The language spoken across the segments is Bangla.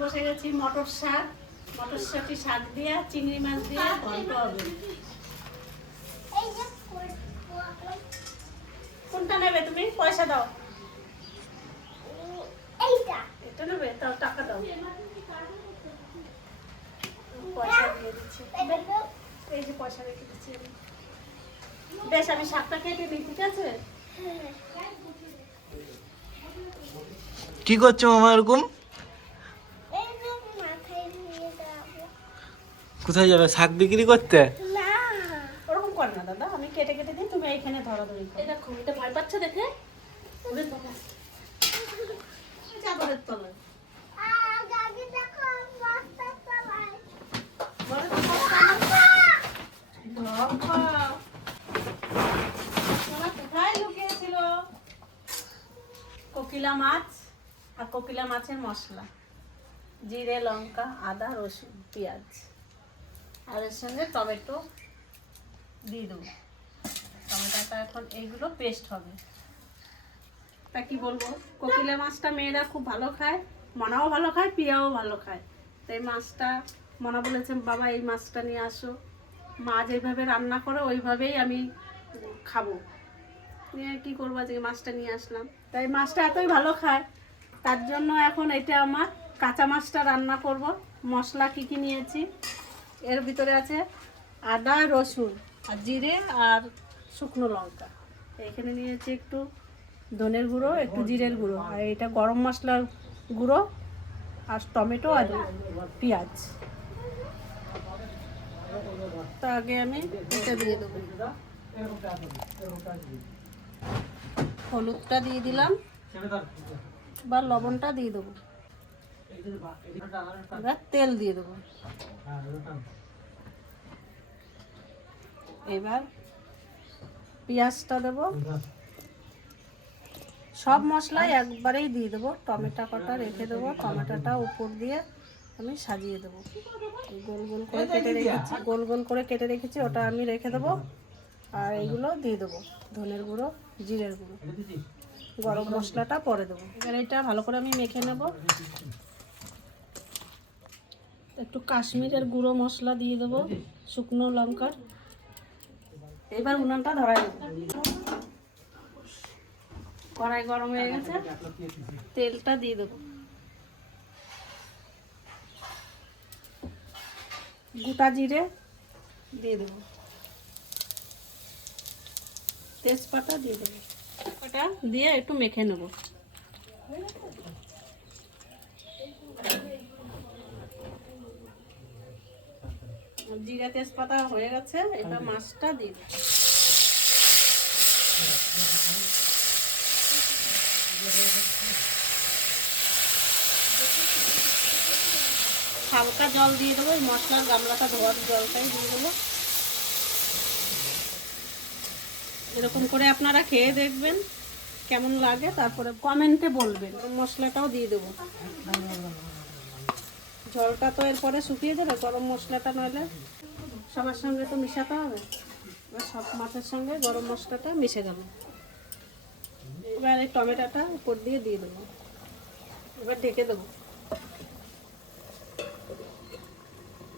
বসে গেছি মটর শাক। মটর শাকি শাক দিয়ে চিংড়ি মাছ দিয়ে ঘন্ট হবে। কোনটা নেবে তুমি? পয়সা দাও। এটা নেবে? তাও টাকা দাও। পয়সা দিয়ে দিচ্ছি। এই যে পয়সা রেখে দিচ্ছি আমি। বেশ আমি শাকটা কেটে নিই ঠিক আছে? কি করছ মামা এরকম এই যে মাথায় নিয়ে যাব কোথায় যাবে? শাক বিক্রি করতে? না। ওরকম কর না দাদা। আমি কেটে কেটে দিই তুমি এইখানে করো। এটা খুব এটা ভয় পাচ্ছে দেখে? চাদরের দেখো? কোকিলা মাছ আর কোকিলা মাছের মশলা। জিরে লঙ্কা আদা রসুন পেঁয়াজ। আর এর সঙ্গে টমেটো দিয়ে দেবো। টমেটোটা এখন এইগুলো পেস্ট হবে। তা কি বলব? কোকিলা মাছটা মেয়েরা খুব ভালো খায়, মনাও ভালো খায়, পিয়াও ভালো খায়। তো এই মাছটা, মনা বলেছে, বাবা, এই মাছটা নিয়ে আসো। মা যেভাবে রান্না করে, ওইভাবেই আমি খাব। নিয়ে কী করব আজকে? মাছটা নিয়ে আসলাম। তাই মাছটা এতই ভালো খায়, তার জন্য এখন এটা আমার কাঁচা মাছটা রান্না করব। মশলা কি কি নিয়েছি? এর ভিতরে আছে আদা, রসুন আর জিরে আর শুকনো লঙ্কা। এখানে নিয়েছি একটু ধনের গুঁড়ো, একটু জিরের গুঁড়ো। আর এটা গরম মশলার গুঁড়ো আর টমেটো আর পেঁয়াজ। তা আগে আমি এটা দিয়ে দেবো। হলুদটা দিয়ে দিলাম, বা লবণটা দিয়ে দেবো। এবার তেল দিয়ে দেবো। এবার পেঁয়াজটা দেবো। সব মশলাই একবারেই দিয়ে দেবো। টমেটো কটা রেখে দেবো। টমেটোটা উপর দিয়ে আমি সাজিয়ে দেবো। গোল গোল করে কেটে রেখেছি। গোল গোল করে কেটে রেখেছি, ওটা আমি রেখে দেবো। আর এইগুলো দিয়ে দেবো। ধনের গুঁড়ো, জিরের গুঁড়ো। গরম মশলাটা পরে দেবো। এবার এটা ভালো করে আমি মেখে নেব। একটু কাশ্মীরের গুঁড়ো মশলা দিয়ে দেবো, শুকনো লঙ্কার। এবার উনানটা ধরাই কড়াই গরম হয়ে গেছে, তেলটা দিয়ে দেবো। গোটা জিরে দিয়ে দেবো। তেজপাতা দিয়ে দেবো। দিয়ে একটু মেখে নেব। জিরা তেজপাতা হয়ে গেছে এবার মাছটা দিয়ে দেবো হালকা জল দিয়ে দেবো এই মশলার গামলাটা ধোয়ার জলটাই দিয়ে দেবো। এরকম করে আপনারা খেয়ে দেখবেন কেমন লাগে তারপরে কমেন্টে বলবেন। মশলাটাও দিয়ে দেবো। জলটা তো এরপরে শুকিয়ে যাবে, গরম মশলাটা নইলে সবার সঙ্গে তো মিশাতে হবে। এবার সব মাছের সঙ্গে গরম মশলাটা মিশে গেল এবার এই টমেটোটা উপর দিয়ে দিয়ে দেবো। এবার ঢেকে দেবো।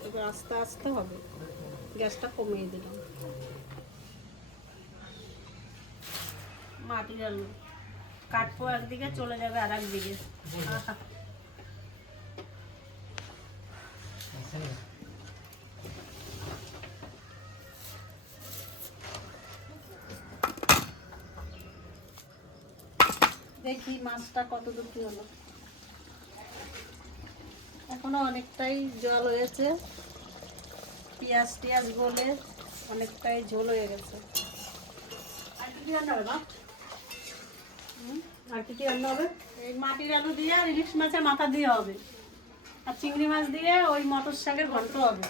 এবার আস্তে আস্তে হবে। গ্যাসটা কমিয়ে দিলাম। মাটি আলু কাটবো একদিকে চলে যাবে আর একদিকে দেখি মাছটা কত দূর কি হলো। এখনও অনেকটাই জল হয়েছে। পেঁয়াজ টিয়াজ গলে অনেকটাই ঝোল হয়ে গেছে। আর কি কি রান্না হবে মা? হুম? আর কি কি রান্না হবে? এই মাটির আলু দিয়ে আর ইলিশ মাছের মাথা দিয়ে হবে। আর চিংড়ি মাছ দিয়ে ওই মটর শাকের ঘন্ট হবে।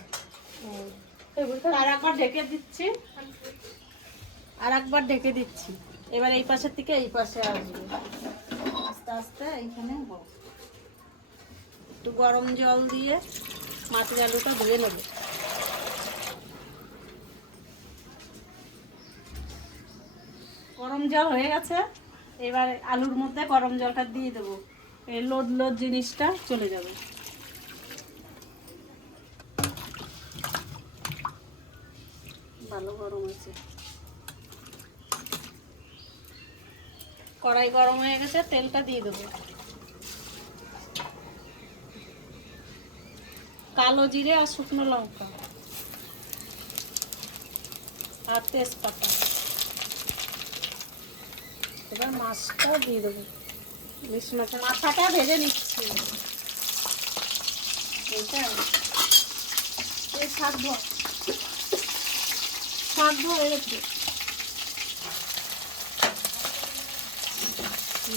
আর একবার ঢেকে দিচ্ছি। আর একবার ঢেকে দিচ্ছি। এবার এই পাশের থেকে এই পাশে আসবে। আস্তে আস্তে এইখানে একটু গরম জল দিয়ে মাটির আলুটা ধুয়ে নেবে। গরম জল হয়ে গেছে। এবার আলুর মধ্যে গরম জলটা দিয়ে দেবো। এই লোদ লোদ জিনিসটা চলে যাবে। ভালো গরম হয়েছে। কড়াই গরম হয়ে গেছে তেলটা দিয়ে দেবো। কালো জিরে আর শুকনো লঙ্কা। আর তেজপাতা। এবার মাছটাও দিয়ে দেবো। ইলিশ মাছের মাথাটা ভেজে নিচ্ছি। এই শাক ধোয়া হয়ে গেছে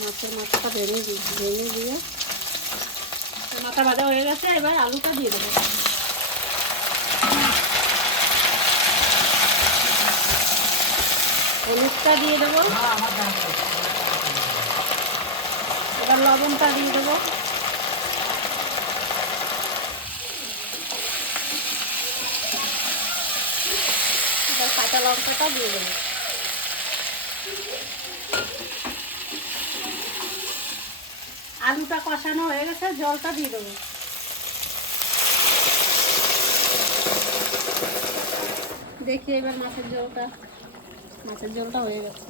মাছের মাথাটা ভেঙে দিই ভেঙে দিয়ে মাথা ভাজা হয়ে গেছে, এবার আলুটা দিয়ে দেবো। হলুদটা দিয়ে দেবো। এবার লবণটা দিয়ে দেবো এবার কাঁচা লঙ্কাটা দিয়ে দেবো। আলুটা কষানো হয়ে গেছে জলটা দিয়ে দেবো। দেখি এবার মাছের জলটা মাছের ঝোলটা হয়ে গেছে।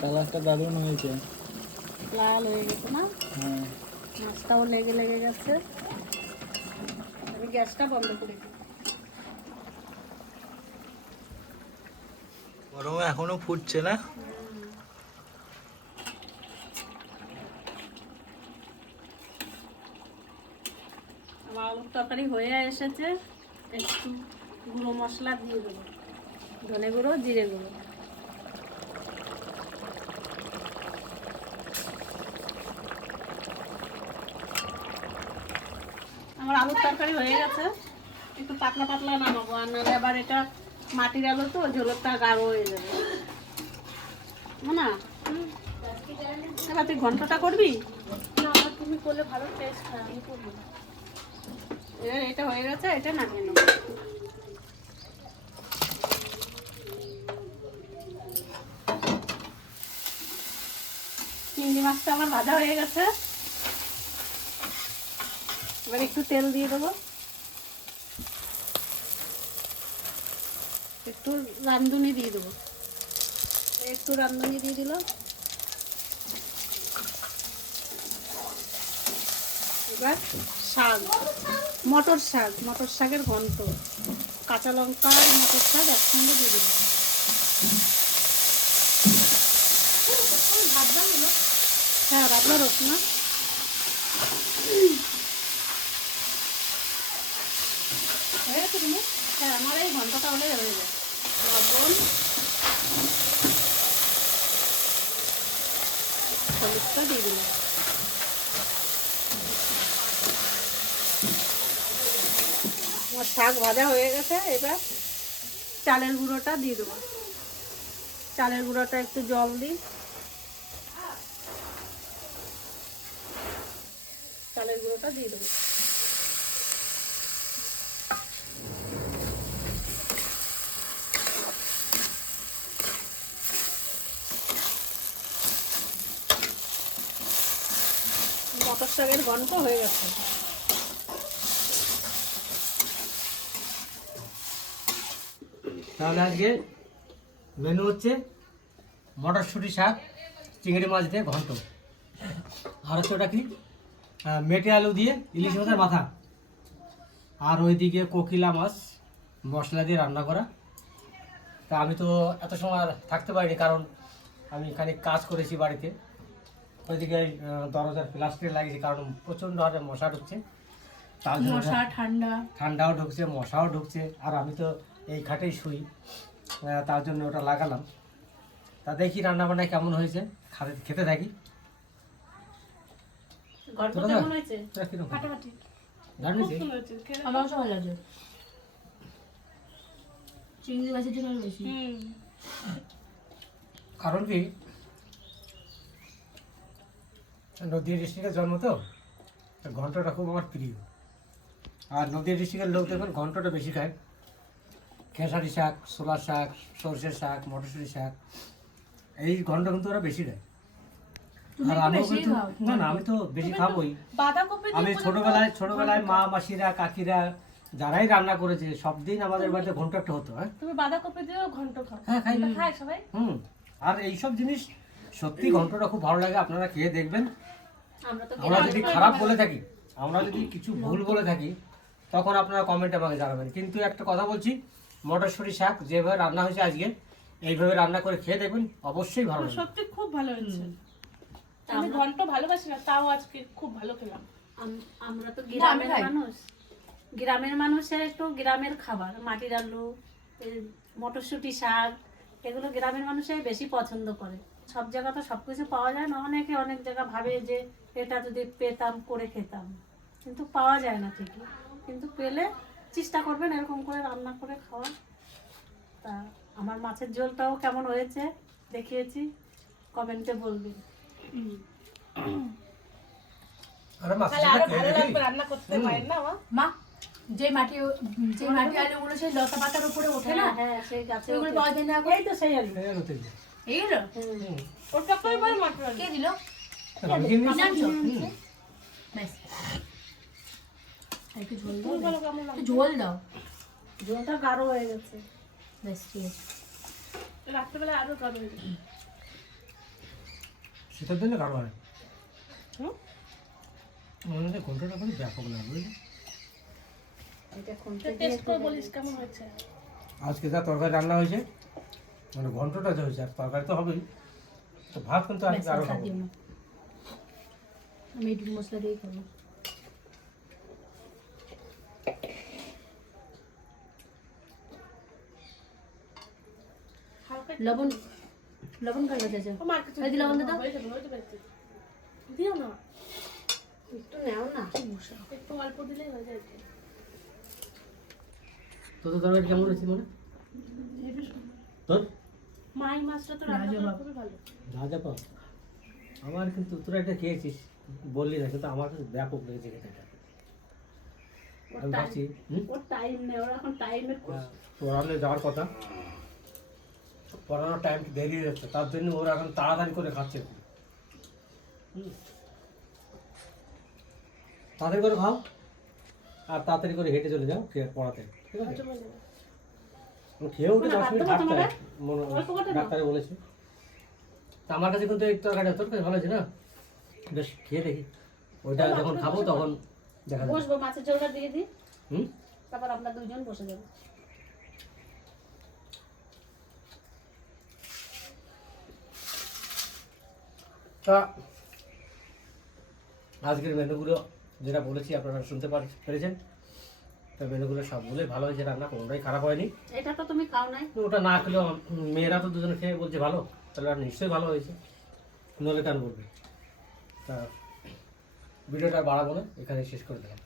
কালারটা দারুণ হয়েছে। লাল হয়ে গেছে না? হ্যাঁ। মাছটাও লেগে লেগে গেছে। আমি গ্যাসটা বন্ধ করে। দিই গরমে এখনও ফুটছে না? আমার আলুর তরকারি হয়ে এসেছে। একটু গুঁড়ো মশলা দিয়ে দেবো। ধনে গুঁড়ো জিরে গুঁড়ো। আমার আলুর তরকারি হয়ে গেছে। একটু পাতলা পাতলা নামাবো আর নাহলে আবার এটা মাটির আলু তো ঝোলটা গাঢ় হয়ে যাবে। না এবার তুই ঘন্টাটা করবি? না তুমি করলে ভালো টেস্ট হয় আমি করব। এবার এটা হয়ে গেছে এটা নামিয়ে নেব। চিংড়ি মাছটা আমার ভাজা হয়ে গেছে। এবার একটু তেল দিয়ে দেবো। একটু রান্ধুনি দিয়ে দেবো। একটু রান্ধুনি দিয়ে দিল এবার শাক, মটর শাক, মটর শাকের ঘন্ট কাঁচা লঙ্কা আর মটর শাক একসঙ্গে দিয়ে দিলাম। হ্যাঁ রান্না রোস না হয়ে গেছে তুমি হ্যাঁ আমার এই ঘন্টটা হলে হয়ে যায়। লবণ, হলুদটা দিয়ে দিলাম। আমার শাক ভাজা হয়ে গেছে, এবার চালের গুঁড়োটা দিয়ে দেবো। চালের গুঁড়োটা একটু জল দিই। চালের গুঁড়োটা দিয়ে দেবো। মটর শাকের ঘন্ট হয়ে গেছে। তাহলে আজকে মেনু হচ্ছে মটরশুঁটি শাক, চিংড়ি মাছ দিয়ে ঘন্ট। আর হচ্ছে ওটা কি? মেটে আলু দিয়ে ইলিশ মাছের মাথা। আর ওইদিকে কোকিলা মাছ, মশলা দিয়ে রান্না করা। তা আমি তো এত সময় থাকতে পারিনি, কারণ আমি খানিক কাজ করেছি বাড়িতে। ওইদিকে দরজার প্লাস্টিক লাগিয়েছি কারণ প্রচণ্ড হারে মশা ঢুকছে। তার জন্য মশা ঠান্ডা। ঠান্ডাও ঢুকছে মশাও ঢুকছে আর আমি তো এই খাটেই শুই তার জন্য ওটা লাগালাম। তা দেখি রান্নাবান্না কেমন হয়েছে খাতে খেতে থাকি। কারণ তোরা কেমন না? হয়েছে তোরা কীরকম খাবি? ফাটাফাটি দারুণ হয়েছে? আমার ভালো লাগে চিংড়ি মাছের জন্য আরও বেশি হুম কারণ কি নদীয়া ডিস্ট্রিক্টের জন্ম তো? ঘন্টটা খুব আমার প্রিয়। আর নদীয়া ডিস্ট্রিক্টের লোক দেখবেন ঘন্টটা বেশি খায়। খেসারি শাক ছোলার শাক সর্ষের শাক মটরশুঁটি শাক এই ঘন্ট কিন্তু ওরা বেশি খায়। আর আমিও কিন্তু না না আমি তো বেশি খাবোই। আমি ছোটবেলায় ছোটবেলায় মা মাসিরা কাকিরা যারাই রান্না করেছে সব দিন আমাদের বাড়িতে ঘন্ট একটা হতো হ্যাঁ? তুমি বাঁধাকপি দিয়েও ঘন্ট খাও। হ্যাঁ খাই। খায় সবাই? হুম। আর এইসব জিনিস সত্যি ঘন্টটা খুব ভালো লাগে আপনারা খেয়ে দেখবেন। আমরা যদি খারাপ বলে থাকি আমরা যদি কিছু ভুল বলে থাকি তখন আপনারা কমেন্টে আমাকে জানাবেন। কিন্তু একটা কথা বলছি মটরশুঁটি শাক যেভাবে রান্না হয়েছে আজকে এইভাবে রান্না করে খেয়ে দেখবেন অবশ্যই ভালো সত্যি খুব ভালো হয়েছে। আমি ঘন্ট ভালোবাসি না তাও আজকে খুব ভালো খেলাম। আমরা তো গ্রামের মানুষ। গ্রামের মানুষের একটু গ্রামের খাবার মাটির আলু এই মটরশুঁটি শাক এগুলো গ্রামের মানুষই বেশি পছন্দ করে। সব জায়গা তো সব কিছু পাওয়া যায় না অনেকে অনেক জায়গা ভাবে যে এটা যদি পেতাম করে খেতাম। কিন্তু পাওয়া যায় না ঠিকই। কিন্তু পেলে চেষ্টা করবেন এরকম করে রান্না করে খাওয়া তা আমার মাছের ঝোলটাও কেমন হয়েছে দেখিয়েছি কমেন্টে বলবেন। আরে মাছ তাহলে আরও ভালো লাগবে রান্না করতে পারেন না মা? মা যে মাটি যে মাটি আলুগুলো সেই লতা পাতার উপরে ওঠে না হ্যাঁ সেই গাছে সেগুলো পাওয়া যায় না এই তো সেই আলু। এইগুলো ওটা করে বল মাটন কে দিল? ঝোল দাও। ঝোলটা গাঢ় হয়ে গেছে। ব্যাস ঠিক আছে। রাত্রেবেলা আরও গরম হয়ে যাবে। শীতের দিনে কারও হয়। হুম? মনে হচ্ছে ঘন্টটা খুবই ব্যাপক না বুঝলি? আজকে যা তরকারি রান্না হয়েছে মানে ঘন্টটা যা হয়েছে আর তরকারি তো হবেই। তো ভাত কিন্তু আজকে আরও খাব। না আমি একটু মশলা দিয়ে করব হালকা লবণ লবণ আছে যাবে হয়ে যাবে একটু। দিও না একটু নেও না। একটু অল্প দিলেই হয়ে যায়। তো তো তরকারি কেমন হয়েছে মনে তোর? মাই মাছটা তো করা খুবই ভালো। পাও আমার কিন্তু তোরা এটা খেয়েছিস। বললি না কিন্তু আমার কাছে ব্যাপক লেগেছে এটা। আমি ভাবছি হুম? ওর টাইম নেই ওর এখন টাইমের পড়ালে যাওয়ার কথা। পড়ানোর টাইম দেরি হয়ে যাচ্ছে? তার জন্য ওরা এখন তাড়াতাড়ি করে খাচ্ছে। তাড়াতাড়ি করে খাও। আর তাড়াতাড়ি করে হেঁটে চলে যাও খেয়ে পড়াতে। ঠিক আছে? হয়ে যাবে। খেয়ে উঠে দশ মিনিট হয়। মনে- নাও। ডাক্তারে বলেছে। আমার কাছে কিন্তু এই তরকারিটা তোর কাছে ভালো আছে না? বেশ খেয়ে দেখি। ওইটা যখন খাব তখন দেখা যাবে। বসবো মাছের ঝোলটা দিয়ে দিই। হুম? তারপর দুজন বসে তা আজকের মেনুগুলো যেটা বলেছি আপনারা শুনতে পার- পেরেছেন। তা মেনুগুলো সবগুলোই ভালো হয়েছে রান্না কোনোটাই খারাপ হয়নি। এটা তো তুমি খাও নাই। ওটা না খেলেও মেয়েরা তো দুজনে খেয়ে বলছে ভালো তাহলে নিশ্চয়ই ভালো হয়েছে। নলে কেন বলবে। ভিডিওটা বাড়াবো না এখানে শেষ করে দিলাম।